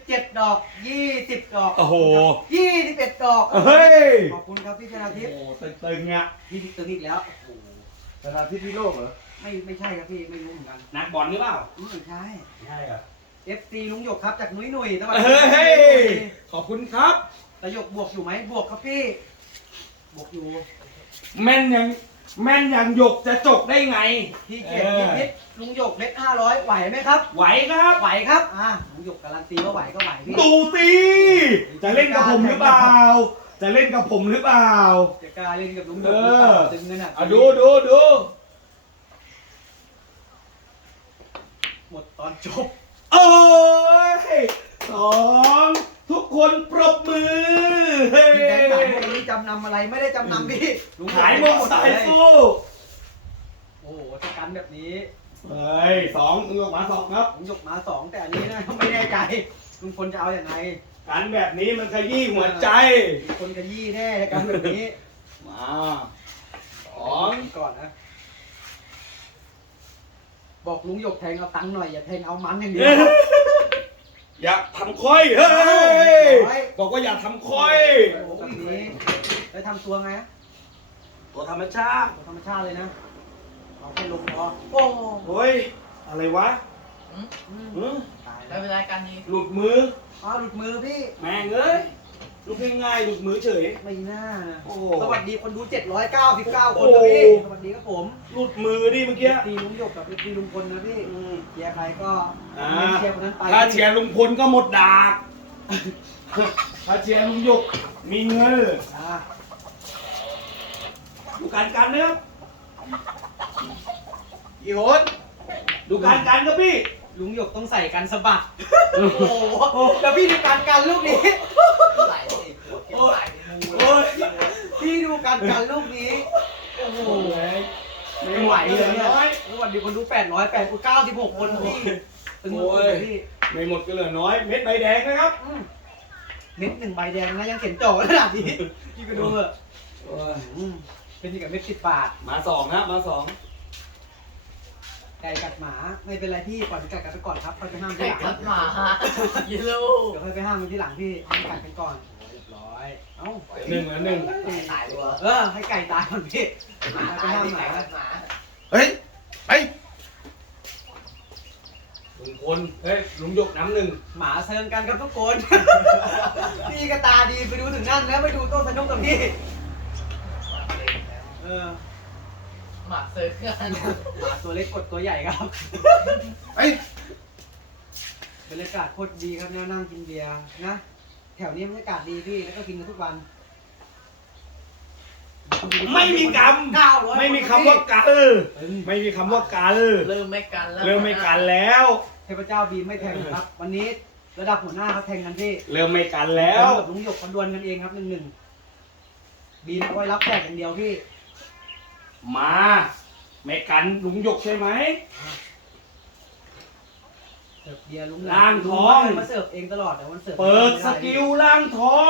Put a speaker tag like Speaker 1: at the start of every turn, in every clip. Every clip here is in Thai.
Speaker 1: 17 ดอก 20 ดอก
Speaker 2: โอ้โห
Speaker 1: 21 ดอก
Speaker 2: เฮ้ย
Speaker 1: ขอบคุณครับพี่ชนาทิพย์
Speaker 2: โอ้ตึงๆอ่ะ
Speaker 1: พี่ตึงอีกแล้วโอ้โห
Speaker 3: ชนะที่พี่โลกเหรอ
Speaker 1: ไม่ใช่ครับพี่ไม่รู้เหมือนกัน
Speaker 2: นักบอลหรือเปล่า
Speaker 1: ไม่ใช่
Speaker 2: ใช่ครับ
Speaker 1: FC ลุงหยกครับจากนุ้ยหนุ่ยสวัส
Speaker 2: เฮ้
Speaker 1: ดี
Speaker 2: ยขอบคุณครับ
Speaker 1: แต่หยกบวกอยู่ไหมบวกครับพี่บวกอยู่
Speaker 2: แม่นยังหยกจะจกได้ไง
Speaker 1: พี่เจ็ดนิดลุงหยกเม็ด500ไหวไหมครับ
Speaker 2: ไหวครับ
Speaker 1: ไหวครับลุงหยกการันตีว่าไหวก็ไหวพี่
Speaker 2: ดูสิจะเล่นกับผมหรือเปล่า จะเล่นกับผมหรือเปล่า
Speaker 1: จะกล้าเล่นกับลุงหยกหรือเปล่าตึงเงินอ่ะ
Speaker 2: ดู
Speaker 1: หมดตอนจบ
Speaker 2: โอ้ยทุกคนปรบมือเฮ้ย
Speaker 1: พี่แบงค์ถามว่าวันนี้จำนำอะไรไม่ได้จำนำพี่ลุงหยก
Speaker 2: ขายหมดสายสู้
Speaker 1: โอ้โหสกันแบบนี้
Speaker 2: เฮ้ยมึงออกมา2ครับ
Speaker 1: ลุงหยกมา2แต่อันนี้นะไม่แน่ใจลุงพลจะเอาอย่างไร
Speaker 2: กันแบบนี้มันขยี้หัวใจ
Speaker 1: ลุงพลขยี้แน่กันแบบนี้
Speaker 2: มา
Speaker 1: ก่อนนะบอกลุงหยกแทงเอาตังค์หน่อยอย่าแทงเอามันอย่างเดียว
Speaker 2: อย่าทำค่อยเฮ้ยบอกว่าอย่าทำค่อย
Speaker 1: โอ้โหแบบนี้แล้วทำตัวไงอะ
Speaker 2: ตัวธรรมชาติ
Speaker 1: ตัวธรรมชาติเลยนะเอาแค่ลงพอโอ้โห
Speaker 2: เฮ้ยอะไรวะ
Speaker 1: ตาย
Speaker 4: ไม่
Speaker 1: แล้ว
Speaker 4: เป็นไรกันนี้
Speaker 2: หลุดมือ
Speaker 1: หลุดมือพี่
Speaker 2: แม่งเอ้ยลุกง่ายๆหลุดมือเฉย
Speaker 1: ไม่น่านะ
Speaker 2: โอ้
Speaker 1: สวัสดีคนดู799 คนนะพี่
Speaker 2: โอ้
Speaker 1: สวัสดีครับผม
Speaker 2: หลุดมือดิเมื่อกี้
Speaker 1: ตีลุงหยกกับตีลุงพลนะพี่เชียร์ใครก็
Speaker 2: อ่า
Speaker 1: เชียร์คนนั้นไป
Speaker 2: ถ้าเชียร์ลุงพลก็หมดดากถ้าเชียร์ลุงหยกมีเงิน
Speaker 1: อ่า
Speaker 2: ดูการกันนะครับ
Speaker 3: กี่โหน
Speaker 2: ดูการกันครับพี่
Speaker 1: ลุงหยกต้องใส่กันสะบัดโอ้โหแล้วพี่ดูการกันลูกนี้
Speaker 4: ไหลสิหัวเก็บไหลมู
Speaker 2: โอ้ย
Speaker 1: พี่ดูการกันลูกนี้โอ้โหไม่ไหวเลยเนี่ยสวัสดีคนดู896 คนพี่ตึงหมดเลยพี่
Speaker 2: ไม่หมดก็เหลือน้อย เม็ดใบแดงนะครับ
Speaker 1: เม็ด1 ใบแดงนะยังเขียนจ่อขนาดนี้พี่ไปดูเถอะเป็นยังกับเม็ด10 บาท
Speaker 2: มา2นะมา2
Speaker 1: ไก่กัดหมาไม่เป็นไรพี่ปล่อยมันกัดกันไปก่อนครับค่อยไปห้าม
Speaker 4: ไก่
Speaker 1: ทีหลัง
Speaker 4: กัดหมายิโล
Speaker 1: เดี๋ยวค่อยไปห้ามมันทีหลังพี่ให้กัดกันก่อนเรียบร้อยเอ้า
Speaker 4: ตายตัว
Speaker 1: ให้ไก่ตายก่อนพี่หมาไป
Speaker 4: ตาย
Speaker 1: ห้าม
Speaker 4: ที่
Speaker 1: ห
Speaker 4: ไก่
Speaker 1: มา
Speaker 4: กัดหมา
Speaker 3: เฮ้ยไป
Speaker 2: ลุงพลเฮ้ยลุงหยกน้ำหนึ่ง
Speaker 1: หมาเซิงกันครับทุกคน พี่ก็ตาดีไปดูถึงนั่นแล้วไปดูโต้นสนุกกับพี่เออ
Speaker 4: หมาเซิร์ฟกัน
Speaker 1: หมาตัวเล็กกดตัวใหญ่ครับ
Speaker 3: ไป
Speaker 1: บรรยากาศโคตรดีครับแนวนั่งกินเบียร์นะแถวนี้บรรยากาศดีพี่แล้วก็กินกันทุกวัน
Speaker 2: ไม่มีกรรม
Speaker 1: 900
Speaker 2: ไม่มีคำว่ากันไม่มีคำว่ากัน
Speaker 4: เริ่มไม่กันแล้ว
Speaker 2: เริ่มไม่กันแล้ว
Speaker 1: เทพเจ้าบีมไม่แทงครับ วันนี้ระดับหัวหน้าเขาแทงกันพี่
Speaker 2: เริ่มไม่กันแล้ว
Speaker 1: กับลุงหยกเขาดวลกันเองครับ1-1บีมเอาไว้รับแจกอย่างเดียวพี่
Speaker 2: มาไม่กันลุงหยกใช่ไหม
Speaker 1: เสิร์ฟเบียร์ลุง
Speaker 2: ล้างท้อง
Speaker 1: มาเสิร์ฟเองตลอดแต่วันเสิร์ฟ
Speaker 2: เปิดสกิลล่างทอง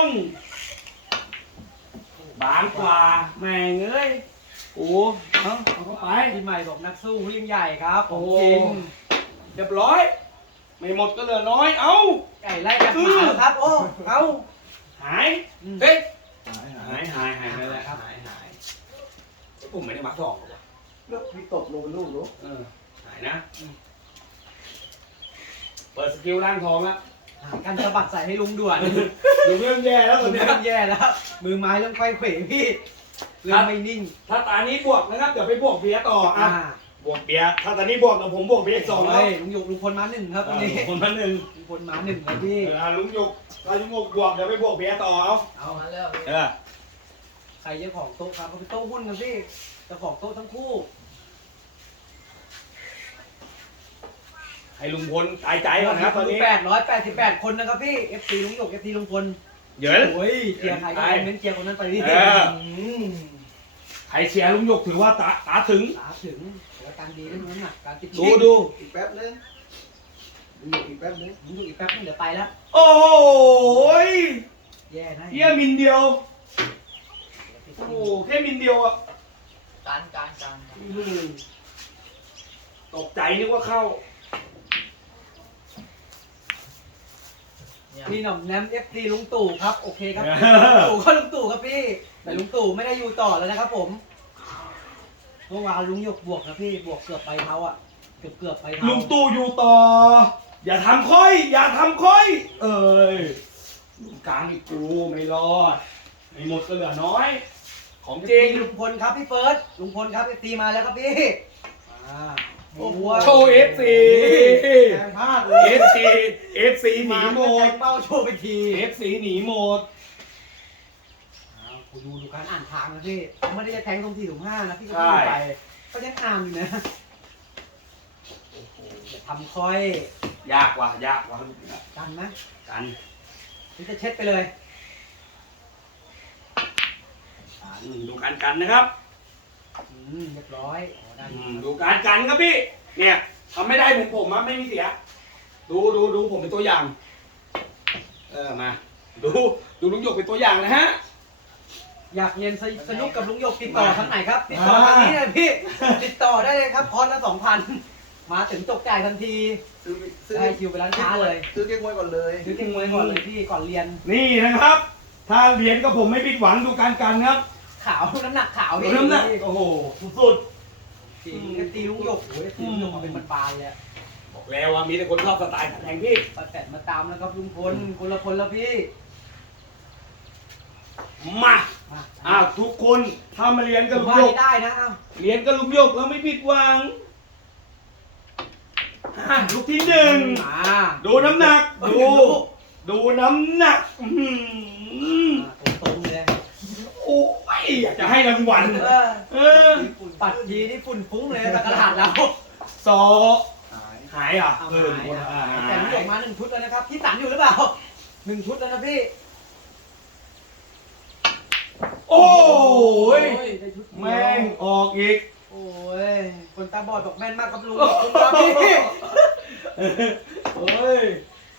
Speaker 2: บางกว่าแม่งเอ้ยโอ้เอาเข้าไป
Speaker 1: พี่ใหม่บอกนักสู้ยิ่งใหญ่ครับข
Speaker 2: โอ้
Speaker 1: องจริง
Speaker 2: เรียบร้อย ไม่หมดก็เหลือน้อย เอ้า
Speaker 1: ไก่ไล่กัดหมาแล้วครับ โอ้เอา
Speaker 2: หาย
Speaker 1: เฮ้ย
Speaker 2: หายไปแล้วครับหายผมไม่ได้มาสองหรอก
Speaker 3: แล้วพี่ตกลงเป็นลูกรู้
Speaker 2: หายนะ เปิดสกิลล่างทองแล้ว
Speaker 1: กันสะบัดใส่ให้ลุงด่วน
Speaker 2: ดูเรื่องแย่แล้วตอน
Speaker 1: เริ่
Speaker 2: เนี้ย
Speaker 1: มแย่แล้ว มือไม้เริ่มไขว้เขวพี่เริ่มไม่นิ่ง
Speaker 2: ถ้าตานี้บวกนะครับ เดี๋ยวไปบวกเบียร์ต่อ
Speaker 1: อ่า
Speaker 2: บวกเบียร์ถ้าตานี้บวกเดี๋ยวผมบวกเบียร์อีก2แล้ว
Speaker 1: เฮ้ยลุงหยกลุงพลมา1ครับวันนี้
Speaker 2: คนละหนึ่ง
Speaker 1: ลุงพลมา1ครับพี่
Speaker 2: ลุงหยกถ้าลุงหยกบวกเดี๋ยวไปบวกเบียร์ต่อเอา
Speaker 4: เอามาเริ่ม
Speaker 1: ใครเจ้าของโต๊ะครับเขาเป็นโต๊ะหุ้นกันพี่เจ้าของโต๊ะทั้งคู่
Speaker 2: ให้ลุงพลตายใจก่อนนะครับตอนนี้
Speaker 1: 888 คนนะครับพี่ FC ลุงหยก FC ลุงพล
Speaker 2: เยอะ
Speaker 1: โอ้ยเชียร์ใครก็คอมเมนต์เชียร์คนนั้นไปพี่
Speaker 2: ใครเชียร์ลุงหยกถือว่าตาถึง
Speaker 1: ตาถึงแล้วการดีด้วยนั้นน่ะการติด
Speaker 2: ดู
Speaker 3: อีกแป๊บนึงดูอีกแป๊บนึง
Speaker 1: ลุงหยกอีกแป๊บนึงเดี๋ยวไปแล้ว
Speaker 2: โอ้ย
Speaker 1: แย่นะ
Speaker 2: เฮียมินเดียว โอ้โหแค่มินเดียวอ่ะ
Speaker 4: การ
Speaker 2: ตกใจนึกว่าเข้า
Speaker 1: พี่หน่อมแนม FC ลุงตู่ครับโอเคครับลุงตู่ก็ลุงตู่ครับพี่แต่ลุงตู่ไม่ได้อยู่ต่อแล้วนะครับผมเมื่อวานลุงหยกบวกนะพี่บวกเกือบไปเท้าอ่ะเกือบไปเท้า
Speaker 2: ลุงตู่อยู่ต่อ อย่าทำค่อย อย่าทำค่อย เอ้ยลุงกลางอีกกูไม่รอดไม่หมดก็เหลือน้อย ของจริง
Speaker 1: ลุงพลครับพี่เฟิร์สลุงพลครับ FC มาแล้วครับพี่โอ้โห
Speaker 2: โชว์ FC
Speaker 1: แรงมากเลย
Speaker 2: FC หนีหมด
Speaker 1: เป้าโชว์ไปที
Speaker 2: FC หนีหมด
Speaker 1: คุณดูการอ่านทางนะพี่ไม่ได้จะแทงตรงที่ถุงห้านะพี่ก็
Speaker 2: ใช่
Speaker 1: พูดไปก็ยังอ่านอยู่นะจะทำค่อย
Speaker 2: ยากว่ะยากว่ะ
Speaker 1: กันไหม
Speaker 2: กัน
Speaker 1: หรือจะเช็ดไปเลย
Speaker 2: ดูการกันนะครับ
Speaker 1: เรียบร้อยอ๋อได้
Speaker 2: ดูการกันครับพี่ เนี่ยทำไม่ได้เหมือนผมอะไม่มีเสีย ดูผมเป็นตัวอย่าง มาดูลุงหยกเป็นตัวอย่างนะฮะ
Speaker 1: อยากเรียนสนุกกับลุงหยกติดต่อทางไหนครับ ติดต่อทางนี้เลยพี่ ติดต่อได้เลยครับคอร์สละ2,000มาถึงจบจ่ายทันที
Speaker 3: ซื้อ
Speaker 1: ได้คิวไปร้านค้าเลย
Speaker 3: ซื้อเก๊กฮวยก่อนเลย
Speaker 1: ซื้อเก่งมวยก่อนเลยพี่ก่อนเรียน
Speaker 2: นี่นะครับ ถ้าเรียนกับผมไม่ผิดหวังดูการกันครับ
Speaker 1: ขาวน้ำหนักขาว
Speaker 2: ดู
Speaker 1: พี่
Speaker 2: น้ำหนักโอ้โหสุด
Speaker 1: ตีลุงหยกโอ้ยตีลุงหยกมาเป็นบานๆเลย
Speaker 2: ๆบอกแล้วว่ามีแต่คนชอบสไตล์แรงพี่
Speaker 1: ป้าแตนมาตามแล้วครับลุงพลคนละคนแล้วพี่
Speaker 2: มาทุกคนถ้ามาเรียนกับลุง
Speaker 1: ว่า
Speaker 2: หยก
Speaker 1: ได้นะ
Speaker 2: เรียนกับลุงหยกแล้วไม่ผิดหวังลูกที่หนึ่ง ดูน้ำหนัก ดูน้ำหนัก
Speaker 1: ตรงๆเลย
Speaker 2: โอ้ยอยากจะให้รางวัล
Speaker 1: ปัดยีนี่ฝุ่นฟุ้งเลยตะกระดาษแล้ว
Speaker 2: สอหายอ่ะ
Speaker 1: แต่ลุงหยกมา1 ชุดแล้วนะครับพี่สันอยู่หรือเปล่า1 ชุดแล้วนะพี่
Speaker 2: โอ้ย
Speaker 1: ได้ชุดเดียว
Speaker 2: แม่งออกอีก
Speaker 1: โอ้ยคนตาบอดบอกแม่นมากครับลุงขอบคุณครับพี่
Speaker 2: เฮ้ย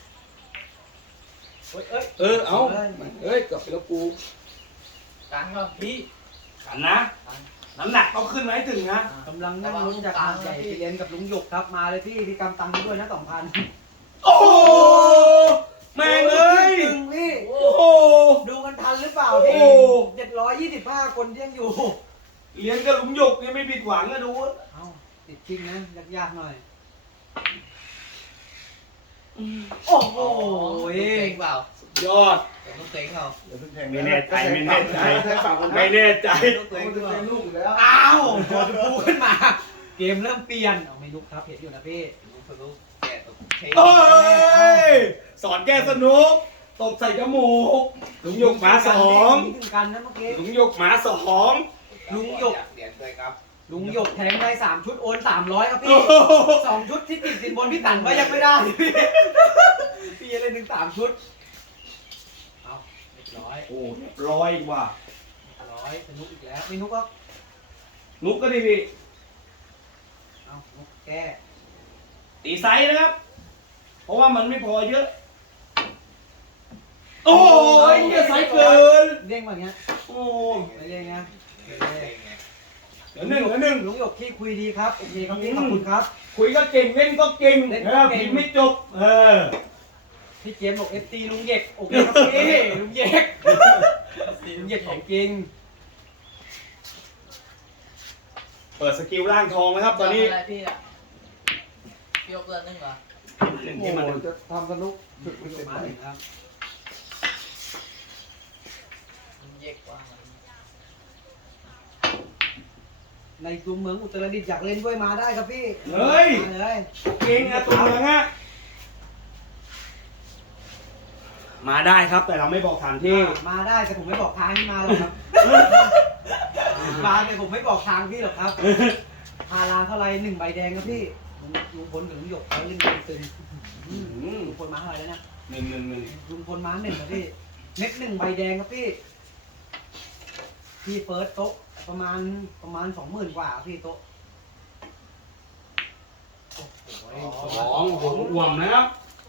Speaker 2: เอาเอ้ยกลับไปแล้วกู
Speaker 4: กันก็พี่
Speaker 2: ขันนะ น้ำหนักต้องขึ้นไหมถึงนะ
Speaker 1: กำลังนั่งลุ้นจากหาดใหญ่ไปเรียนกับลุงหยกครับมาเลยพี่กำตังค์ไปด้วยนะ2,000
Speaker 2: โอ้แม่งเอ้ย
Speaker 1: พี่
Speaker 2: โอ้โห
Speaker 1: ดูกันทันหรือเปล่าพี่
Speaker 2: โอ้
Speaker 1: 725 คนที่ยังอยู่
Speaker 2: เรียนกับลุงหยกนี่ไม่ผิดหวังนะดู
Speaker 1: เอ้าติดจริงนะยากๆหน่อย โอ้โห
Speaker 4: ลูกเต็งเปล่าย
Speaker 2: อด
Speaker 4: ลูกเต็งเปล่า
Speaker 3: เดี๋ยวเพิ่งแทง
Speaker 2: ไม่แน่ใจไม่แน่ใจ
Speaker 3: แทงฝั่งคน
Speaker 2: ไม่แน่ใจ
Speaker 4: ลูก
Speaker 3: แท
Speaker 4: เต็
Speaker 3: ง
Speaker 4: ง
Speaker 3: จะ
Speaker 4: เปล่า
Speaker 3: แทงลูกอยู่แล้ว
Speaker 1: อ้าวพอจะพูขึ้นมา เกมเริ่มเปลี่ยนเอาไม่ลุกครับเห็นอยู่นะพี่
Speaker 4: ลูกแกะตกเท
Speaker 2: เอ้ย สอนแก้สนุก ตบใส่จมูก ลุงหยกหมาสอง
Speaker 1: นี่ถึงกันนะเมื่อกี้
Speaker 2: ลุงหยกหมาสอง
Speaker 1: ลุงหยก
Speaker 3: เหรียญด้วยครับ
Speaker 1: ลุงหยกแทงได้3 ชุดโอน300ครับพี่ 2 ชุดที่ติดสินบนพี่ตันก็ยังไม่ได้ พี่เล่นถึง3 ชุดเอาเรียบร้อย
Speaker 2: โอ้เรียบร้อยว่ะ
Speaker 1: สนุกอีกแล้วไม่นุกก็
Speaker 2: นุกก็ดีพี่
Speaker 1: เอานุกแก้
Speaker 2: ตีไซส์นะครับ เพราะว่ามันไม่พอเยอะ โอ้ยเนี่ยไซส์เกิน
Speaker 1: เด้งแบบเนี้ย
Speaker 2: โอ้
Speaker 1: ไม่เด้งนะ
Speaker 2: เดี๋ยวหนึ่ง
Speaker 1: ลุงหยกที่คุยดีครับโอเคครับพี่ขอบคุณครับ
Speaker 2: คุยก็เก่งเล่นก็เก่ง
Speaker 1: เล่นก็เก่ง
Speaker 2: ผิดไม่จบ
Speaker 1: พี่เจมส์บอก FT ลุงเหยกโอเคครับพี่ลุงเหยกลุงเหยกของจริง
Speaker 2: เปิดสกิลร่างทองนะครับตอนนี้
Speaker 4: อะไรพี่อ่ะพี่ยกเลิกนึงเหรอ
Speaker 2: เล่นเก
Speaker 3: โอ้
Speaker 2: ม
Speaker 3: โห
Speaker 2: มา
Speaker 3: จะทำสนุกฝึก
Speaker 1: ลุ
Speaker 3: ไม่
Speaker 1: งหย
Speaker 3: เสร็
Speaker 1: ก
Speaker 3: จ
Speaker 1: มาถึงครับ
Speaker 4: มันเย็กกว่า
Speaker 1: ในตัวเมืองอุตรดิตถ์อยากเล่นด้วยมาได้ครับพี่
Speaker 2: เฮ้ย
Speaker 1: มาเลย
Speaker 2: เก่งอะตัวเหลืองอะมาได้ครับแต่เราไม่บอกสถานที่
Speaker 1: มาได้แต่ผมไม่บอกทางที่มาหรอกครับมาแต่ผมไม่บอกทางพี่หรอกครับพาราเท่าไร1 ใบแดงครับพี่ลุงพลกับลุงหยกเขาเล่นกันตึงลุงพลมาเท่าไหร่แล้วนะ
Speaker 2: หนึ่ง
Speaker 1: ลุงพลมา1ครับพี่เม็ด1 ใบแดงครับพี่พี่เฟิร์สโต๊ะประมาณ20,000 กว่าพี่โต๊ะโอ้โห
Speaker 2: ของอ่วมนะครับ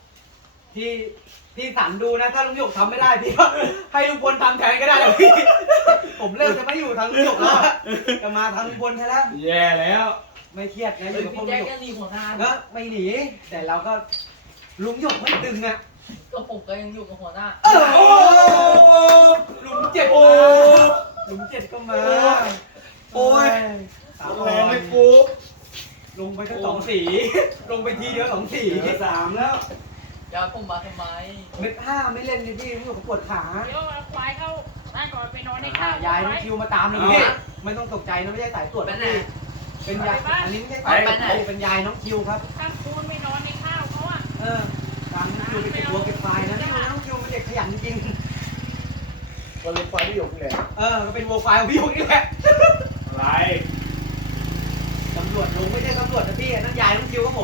Speaker 1: พี่สันดูนะ ถ้าลุงหยกทำไม่ได้พี่ก็ให้ลุงพลทำแทนก็ได้นะพี่ผมเริ่มจะไม่อยู่ทางลุงหยกแล้วอะจะมาทางลุงพลแทนแล้ว
Speaker 2: แย่แล้ว
Speaker 1: ไม่เครียดนะอ
Speaker 4: เฮ้ย
Speaker 1: ยู่กับพว
Speaker 4: พี่
Speaker 1: กลุ
Speaker 4: แจ็
Speaker 1: งหยก
Speaker 4: คก็รีหัวหน้า
Speaker 1: นะไม่หนีแต่เราก็ลุงหยกไม่ตึงอ่ะ
Speaker 4: ก็ก็ผมก็ยังอยู่กับหัวหน้า
Speaker 1: โอ้
Speaker 2: โอ้
Speaker 1: ลุงเจ็ด
Speaker 2: โอ้
Speaker 1: มาลุงเจ็ดก็มา
Speaker 2: โอ้ย
Speaker 1: สาม
Speaker 2: แรงเลยกู
Speaker 1: ลงไปแค่สองสี ลงไปทีเดียวสองสี
Speaker 2: เหลือสามแล้ว
Speaker 4: ยาผมมาทำไม
Speaker 1: เม็ดห้าไม่เล่นเลยพี่ลุงหยกเขาปวดขา
Speaker 5: เดี๋ยวเอาควายเข้านั่นก่อนไปนอนในข้าวย
Speaker 1: ายน้องคิวมาตามเลยพี่ไม่ต้องตกใจนะไม่ใช่สายตรวจ
Speaker 4: ไป
Speaker 1: นะ
Speaker 4: ไหน
Speaker 1: พี่เป็นยายอันนี้ไม่ใช่สายตรวจเป็นยายน้องคิวครับ
Speaker 5: ถ้าคุณไม่นอนในข้าวเขาอะ
Speaker 1: ตามน้องคิวไปเก็บตัวเก็บไฟล์นะนี่น้องคิวมันเด็กขยันจริง
Speaker 3: วันเล็กไฟไม่หยกนี่แหละ
Speaker 1: ก็เป็นโวไฟล์ของพี่หยกนี่แหละ
Speaker 2: อะไร
Speaker 1: ตำรวจลงไม่ใช่ตำรวจนะพี่นั่นยายน้องคิวครับผม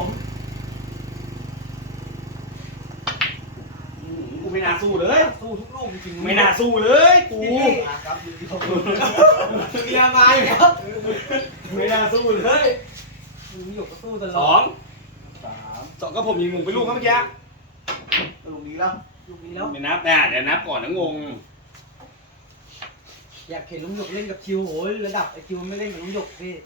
Speaker 2: กูไม่น่าสู้เลย
Speaker 1: สู้ทุกลูกจริงๆ
Speaker 2: ไม่น่าสู้เลยกู
Speaker 3: ครับอยู่ที่เขา
Speaker 1: เมียมาอีกแล้ว
Speaker 2: ไม่น่าสู้เลย
Speaker 1: ลุงหยกก็สู้ตล
Speaker 2: ส
Speaker 1: อ
Speaker 2: อ
Speaker 1: ด
Speaker 2: ง
Speaker 3: สาม
Speaker 2: สองก็ผมยิงหมูไปลูกครับเมื่อกี้
Speaker 3: ลูกนี้แล้ว
Speaker 1: ลูกนี้แล้ว
Speaker 2: ไม่นับนะเดี๋ยวนับก่อนนะงง
Speaker 1: อยากเห็นลุงหยกเล่นกับคิวโหยระดับไอคิวไม่เล่นกับลุงหยกพี่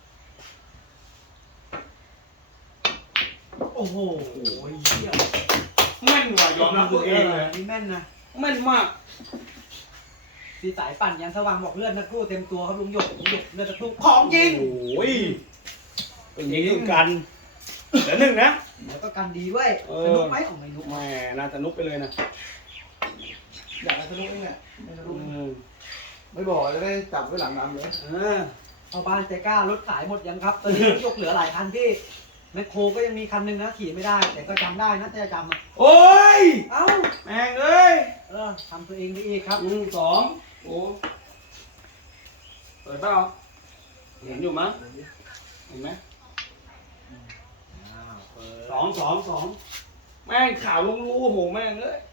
Speaker 1: โอ้โหเหี้ย
Speaker 2: แม่นว่ะยอมรับตัวเองเลย
Speaker 1: นี่แม่นนะ
Speaker 2: แม่นมาก
Speaker 1: สีสายปั่นยันสว่างบอกเลือดนักสู้เต็มตัวครับลุงหยกเลือดนักสู้ของจริง
Speaker 2: โอ้ยเป็นยิงคือกันเดี๋ยวหนึ่งนะ
Speaker 1: แล้วก็กันดีด้วย
Speaker 2: เออ
Speaker 1: สนุกไหมของไม่นุก
Speaker 2: แม่น่าจะนุกไปเลยนะ
Speaker 3: อยากให้ทะลุเองเนี่ยไม่ทะลุ
Speaker 2: อืม
Speaker 3: ไม่บอกจะได้จับไว้หลังน้ำเลย
Speaker 2: เออ
Speaker 1: พอบ้านใจกล้ารถขายหมดยังครับตอนนี้ลุงหยกเหลือหลายคันพี่แมคโครก็ยังมีคันหนึงนะขี่ไม่ได้ แต่ก็จำได้นะแต่จะจำอ่ะ
Speaker 2: โอ้ย
Speaker 1: เอ้า
Speaker 2: แม่งเอ้ย
Speaker 1: ทำตัวเองไปอีกครับ
Speaker 2: สองโอ้เปิดเปล่าเห็นอยู่มั้ยเห็นไหมสองแม่งข่าวลุงรู้โอ้โหแม่งเอ้ย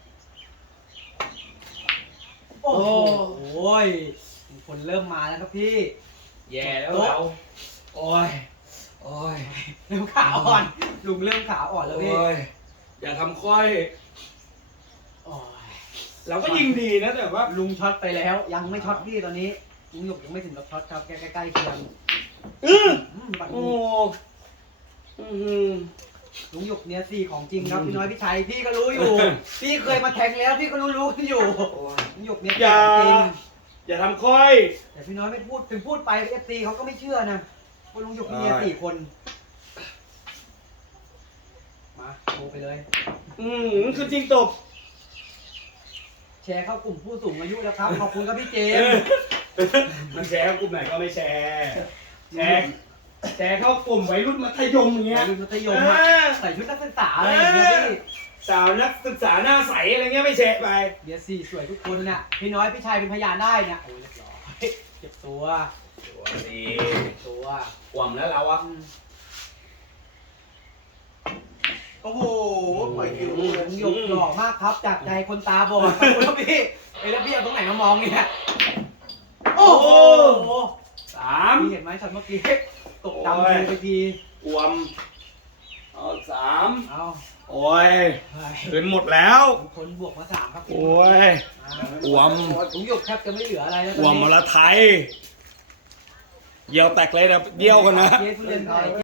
Speaker 1: โอ้โหคนเริ่มมาแล้วครับพี่
Speaker 4: แย่แล้วเรา
Speaker 2: โอ้ยโอ้ย
Speaker 1: เริ่มขาอ่อนลุงเริ่มขาอ่อนแล้วพี่
Speaker 2: โอ้ยอย่าทำค่อย
Speaker 1: โอ้ย
Speaker 2: เราก็ยิงดีนะแต่ว่า
Speaker 1: ลุงช็อตไปแล้วยังไม่ช็อตพี่ตอนนี้ลุงหยกยังไม่ถึงกับช็อตครับแกใกล้ๆเคียง บัตร
Speaker 2: โอ้ม
Speaker 1: ลุงหยกเนี่ยสี่ของจริงครับพี่น้อยพี่ชัยพี่ก็รู้อยู่ พี่เคยมาแทงแล้วพี่ก็รู้อยู่ลุงหยกเนี่ย
Speaker 2: อย่า
Speaker 1: ของจริง
Speaker 2: อย่าทำค่อย
Speaker 1: แต่พี่น้อยไม่พูดถึงพูดไปเอฟซีเขาก็ไม่เชื่อนะว่าลุงหยกมีเมียสี่คนมาโทรไปเลย
Speaker 2: คือจริงตบ
Speaker 1: แชร์เข้ากลุ่มผู้สูงอายุแล้วครับขอบคุณครับพี่เจม
Speaker 2: มันแชร์เข้ากลุ่มไหนก็ไม่แชร์ แชร์เข้ากลุ่มวัยรุ่นมัธยมอย่างเงี้ย
Speaker 1: รุ่นมัธยมอะใส่ชุดนักศึกษาอะไรอย่างเงี้ยพี่
Speaker 2: สาวนักศึกษาหน้าใสอะไรเงี้ยไม่แชร์ไป
Speaker 1: เดี๋ยวสี่สวยทุกคนเนี่ยพี่น้อยพี่ชัยเป็นพยานได้เนี่ยโอ้ยเรียบร้อยเจ็บตัว
Speaker 2: ตัวดี
Speaker 1: เจ็บตัว
Speaker 2: หวังแล้วเราอะ
Speaker 3: โอ้โหปล่อยคิว
Speaker 1: ลุงหยกหล่อมากครับจากใจคนตาบอดขอบคุณครับพี่แล้วพี่เอาตรงไหนมามองเนี่ยโอ้โห
Speaker 2: สาม
Speaker 1: พี่เห็นไหมช็อตเมื่อกี้ตกดำเลยไปที
Speaker 2: อวมเอาสาม
Speaker 1: เอา
Speaker 2: โอ้ย
Speaker 1: เฮ้ย
Speaker 2: เกินหมดแล้ว
Speaker 1: คนบวกมาสามครับ
Speaker 2: โอ้ย อวม
Speaker 1: ลุงหยกแทบจะไม่เหลืออะไรแล้ว
Speaker 2: อวมมาละไทยเยี่ยวแตกเลยนะเยี่ยวกันนะ
Speaker 1: เจ๊ทุเรียนไทย